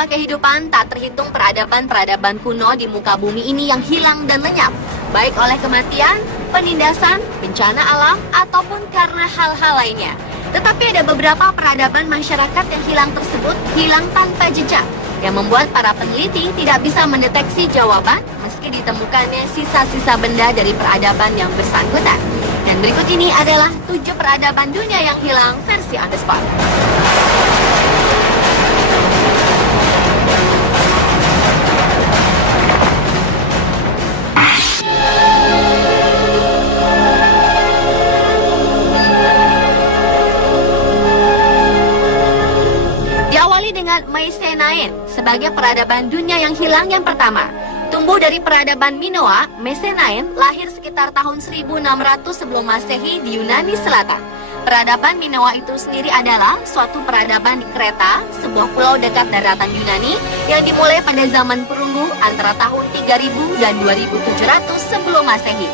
sejarah kehidupan, tak terhitung peradaban-peradaban kuno di muka bumi ini yang hilang dan lenyap, baik oleh kematian, penindasan, bencana alam, ataupun karena hal-hal lainnya. Tetapi ada beberapa peradaban masyarakat yang hilang tersebut hilang tanpa jejak, yang membuat para peneliti tidak bisa mendeteksi jawaban meski ditemukannya sisa-sisa benda dari peradaban yang bersangkutan. Dan berikut ini adalah 7 peradaban dunia yang hilang versi on the spot. Diawali dengan Mycenaean sebagai peradaban dunia yang hilang yang pertama. Tumbuh dari peradaban Minoa, Mycenaean lahir sekitar tahun 1600 sebelum Masehi di Yunani Selatan. Peradaban Minoa itu sendiri adalah suatu peradaban di Kreta, sebuah pulau dekat daratan Yunani yang dimulai pada zaman perunggu antara tahun 3000 dan 2700 sebelum Masehi.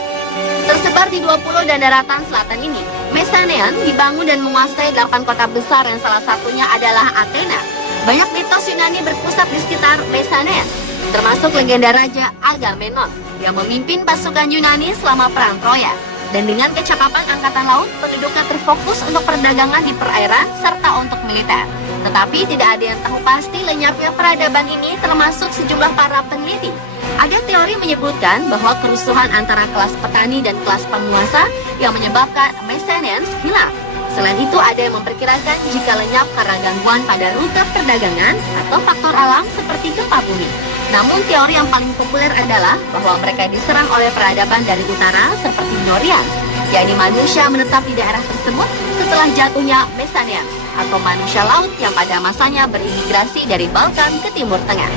Tersebar di 20 dan daratan selatan ini, Mycenaean dibangun dan menguasai 8 kota besar yang salah satunya adalah Athena. Banyak mitos Yunani berpusat di sekitar Mycenaean, termasuk legenda Raja Agamemnon yang memimpin pasukan Yunani selama Perang Troya. Dan dengan kecakapan angkatan laut, penduduknya terfokus untuk perdagangan di perairan serta untuk militer. Tetapi tidak ada yang tahu pasti lenyapnya peradaban ini, termasuk sejumlah para peneliti. Ada teori menyebutkan bahwa kerusuhan antara kelas petani dan kelas penguasa yang menyebabkan Mycenaeans hilang. Selain itu, ada yang memperkirakan jika lenyap karena gangguan pada rute perdagangan atau faktor alam seperti gempa bumi. Namun teori yang paling populer adalah bahwa mereka diserang oleh peradaban dari utara seperti Norians, yakni manusia menetap di daerah tersebut setelah jatuhnya Mycenaeans, atau manusia laut yang pada masanya berimigrasi dari Balkan ke Timur Tengah.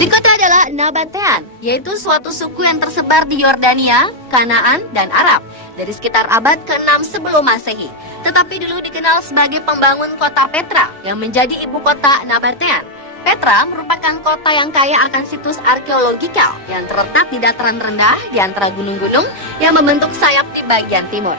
Berikutnya adalah Nabatean, yaitu suatu suku yang tersebar di Yordania, Kanaan, dan Arab dari sekitar abad ke-6 sebelum Masehi. Tetapi dulu dikenal sebagai pembangun kota Petra yang menjadi ibu kota Nabatean. Petra merupakan kota yang kaya akan situs arkeologikal yang terletak di dataran rendah di antara gunung-gunung yang membentuk sayap di bagian timur.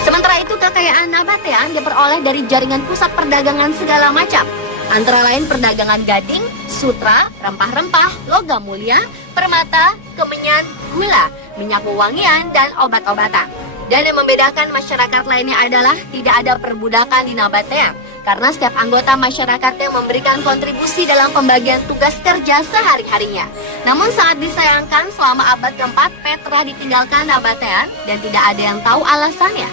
Sementara itu, kekayaan Nabatean diperoleh dari jaringan pusat perdagangan segala macam, antara lain perdagangan gading, sutra, rempah-rempah, logam mulia, permata, kemenyan, gula, minyak wewangian, dan obat-obatan. Dan yang membedakan masyarakat lainnya adalah tidak ada perbudakan di Nabatean, karena setiap anggota masyarakatnya memberikan kontribusi dalam pembagian tugas kerja sehari-harinya. Namun sangat disayangkan selama abad keempat Petra ditinggalkan Nabatean dan tidak ada yang tahu alasannya.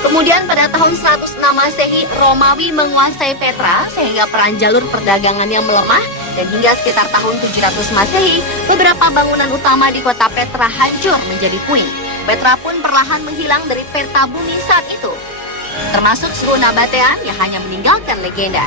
Kemudian pada tahun 106 Masehi, Romawi menguasai Petra sehingga peran jalur perdagangan yang melemah, dan hingga sekitar tahun 700 Masehi, beberapa bangunan utama di kota Petra hancur menjadi puing. Petra pun perlahan menghilang dari peta bumi saat itu, termasuk suku Nabatean yang hanya meninggalkan legenda.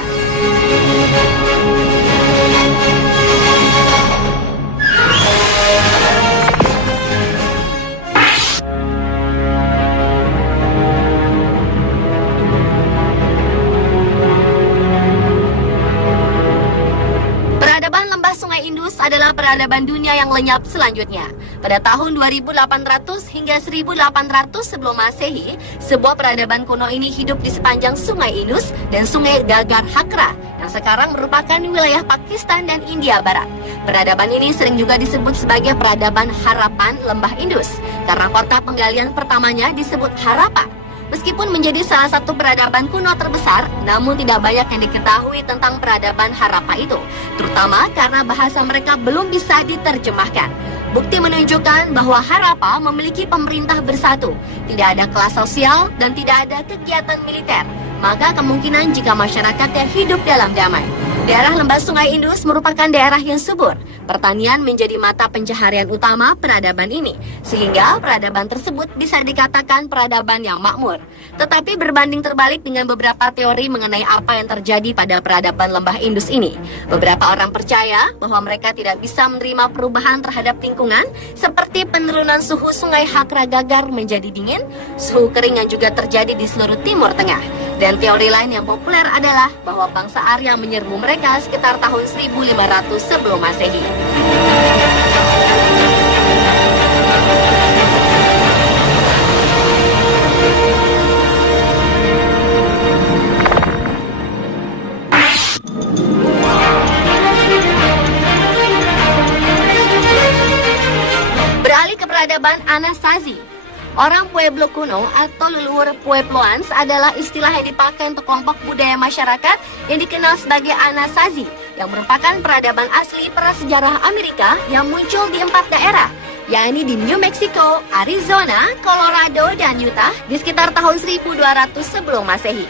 Peradaban lembah Sungai Indus adalah peradaban dunia yang lenyap selanjutnya. Pada tahun 2800 hingga 1800 sebelum Masehi, sebuah peradaban kuno ini hidup di sepanjang Sungai Indus dan Sungai Gagar Hakra, yang sekarang merupakan wilayah Pakistan dan India Barat. Peradaban ini sering juga disebut sebagai peradaban Harapan Lembah Indus, karena kota penggalian pertamanya disebut Harappa. Meskipun menjadi salah satu peradaban kuno terbesar, namun tidak banyak yang diketahui tentang peradaban Harappa itu, terutama karena bahasa mereka belum bisa diterjemahkan. Bukti menunjukkan bahwa Harappa memiliki pemerintah bersatu, tidak ada kelas sosial, dan tidak ada kegiatan militer. Maka kemungkinan jika masyarakatnya hidup dalam damai. Daerah lembah Sungai Indus merupakan daerah yang subur. Pertanian menjadi mata pencaharian utama peradaban ini, sehingga peradaban tersebut bisa dikatakan peradaban yang makmur. Tetapi berbanding terbalik dengan beberapa teori mengenai apa yang terjadi pada peradaban lembah Indus ini. Beberapa orang percaya bahwa mereka tidak bisa menerima perubahan terhadap lingkungan, seperti penurunan suhu Sungai Hakra Gagar menjadi dingin, suhu kering yang juga terjadi di seluruh Timur Tengah. Dan teori lain yang populer adalah bahwa bangsa Arya menyerbu mereka mereka sekitar tahun 1500 sebelum Masehi. Beralih ke peradaban Anasazi. Orang Pueblo kuno atau leluhur Puebloans adalah istilah yang dipakai untuk kelompok budaya masyarakat yang dikenal sebagai Anasazi, yang merupakan peradaban asli prasejarah Amerika yang muncul di 4 daerah, yakni di New Mexico, Arizona, Colorado, dan Utah di sekitar tahun 1200 sebelum Masehi.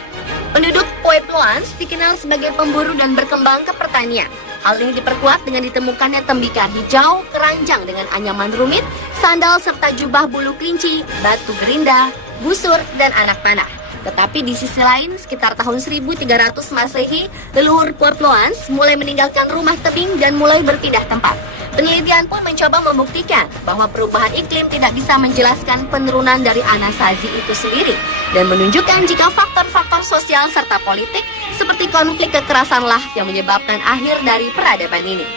Penduduk Puebloans dikenal sebagai pemburu dan berkembang ke pertanian. Hal ini diperkuat dengan ditemukannya tembikar hijau, keranjang dengan anyaman rumit, sandal serta jubah bulu kelinci, batu gerinda, busur, dan anak panah. Tetapi di sisi lain, sekitar tahun 1300 Masehi, leluhur Puebloans mulai meninggalkan rumah tebing dan mulai berpindah tempat. Penelitian pun mencoba membuktikan bahwa perubahan iklim tidak bisa menjelaskan penurunan dari Anasazi itu sendiri, dan menunjukkan jika faktor-faktor sosial serta politik seperti konflik kekerasanlah yang menyebabkan akhir dari peradaban ini.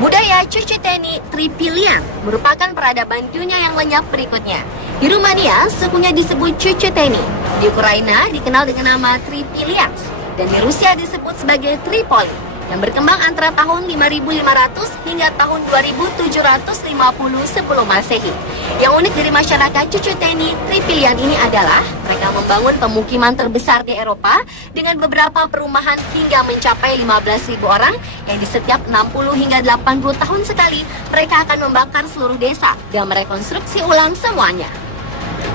Budaya Cucuteni Tripilian merupakan peradaban dunia yang lenyap berikutnya. Di Rumania, sukunya disebut Cucuteni. Di Ukraina dikenal dengan nama Tripilians. Dan di Rusia disebut sebagai Tripoli, yang berkembang antara tahun 5500 hingga tahun 2750 sebelum Masehi. Yang unik dari masyarakat Cucuteni Tripilian ini adalah mereka membangun pemukiman terbesar di Eropa dengan beberapa perumahan hingga mencapai 15.000 orang, yang di setiap 60 hingga 80 tahun sekali mereka akan membakar seluruh desa dan merekonstruksi ulang semuanya.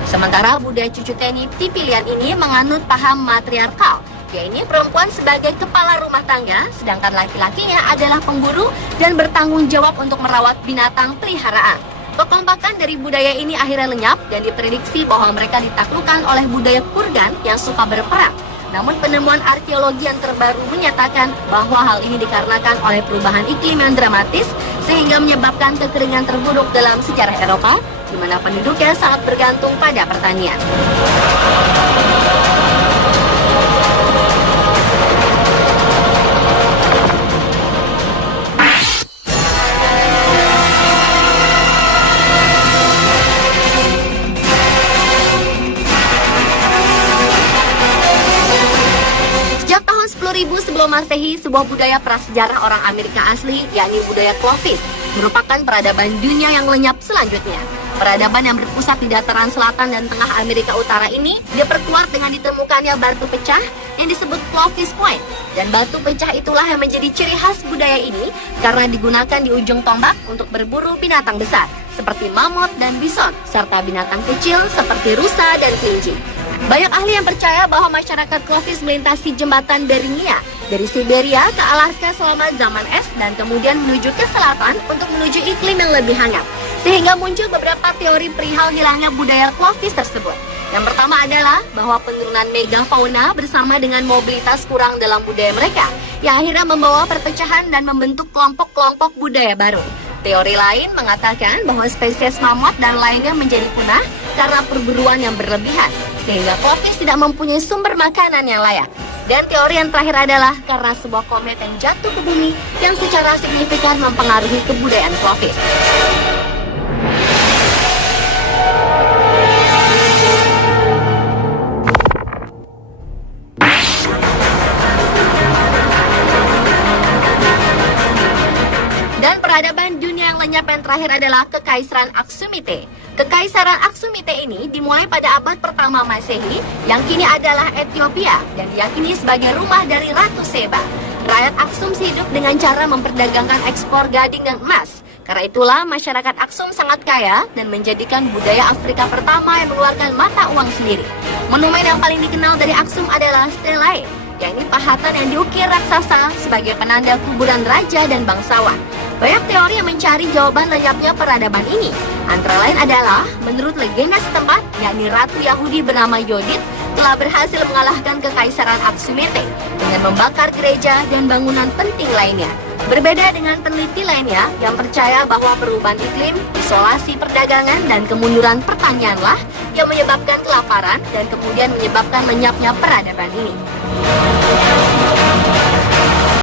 Sementara budaya Cucuteni Tripilian ini menganut paham matriarkal, yaitu perempuan sebagai kepala rumah tangga, sedangkan laki-lakinya adalah pemburu dan bertanggung jawab untuk merawat binatang peliharaan. Kekompakan dari budaya ini akhirnya lenyap dan diprediksi bahwa mereka ditaklukkan oleh budaya Kurgan yang suka berperang. Namun penemuan arkeologi yang terbaru menyatakan bahwa hal ini dikarenakan oleh perubahan iklim yang dramatis sehingga menyebabkan kekeringan terburuk dalam sejarah Eropa, di mana penduduknya sangat bergantung pada pertanian. Sebelum Masehi, sebuah budaya prasejarah orang Amerika asli, yakni budaya Clovis, merupakan peradaban dunia yang lenyap selanjutnya. Peradaban yang berpusat di dataran selatan dan tengah Amerika Utara ini diperkuat dengan ditemukannya batu pecah yang disebut Clovis Point. Dan batu pecah itulah yang menjadi ciri khas budaya ini karena digunakan di ujung tombak untuk berburu binatang besar seperti mamut dan bison, serta binatang kecil seperti rusa dan kelinci. Banyak ahli yang percaya bahwa masyarakat Clovis melintasi jembatan Beringia dari Siberia ke Alaska selama zaman es dan kemudian menuju ke selatan untuk menuju iklim yang lebih hangat. Sehingga muncul beberapa teori perihal hilangnya budaya Clovis tersebut. Yang pertama adalah bahwa penurunan megafauna bersama dengan mobilitas kurang dalam budaya mereka yang akhirnya membawa perpecahan dan membentuk kelompok-kelompok budaya baru. Teori lain mengatakan bahwa spesies mamut dan lainnya menjadi punah karena perburuan yang berlebihan, sehingga Clovis tidak mempunyai sumber makanan yang layak. Dan teori yang terakhir adalah karena sebuah komet yang jatuh ke bumi yang secara signifikan mempengaruhi kebudayaan Clovis. Dan peradaban dunia yang lenyap yang terakhir adalah Kekaisaran Aksumite. Kekaisaran Aksumite ini dimulai pada abad pertama Masehi, yang kini adalah Ethiopia dan diyakini sebagai rumah dari Ratu Seba. Rakyat Aksum hidup dengan cara memperdagangkan ekspor gading dan emas. Karena itulah masyarakat Aksum sangat kaya dan menjadikan budaya Afrika pertama yang mengeluarkan mata uang sendiri. Monumen yang paling dikenal dari Aksum adalah stelae, yakni pahatan yang diukir raksasa sebagai penanda kuburan raja dan bangsawan. Banyak teori yang mencari jawaban lenyapnya peradaban ini. Antara lain adalah, menurut legenda setempat, yakni Ratu Yahudi bernama Yodit telah berhasil mengalahkan Kekaisaran Aksumite dengan membakar gereja dan bangunan penting lainnya. Berbeda dengan peneliti lainnya yang percaya bahwa perubahan iklim, isolasi perdagangan, dan kemunduran pertanianlah yang menyebabkan kelaparan dan kemudian menyebabkan lenyapnya peradaban ini.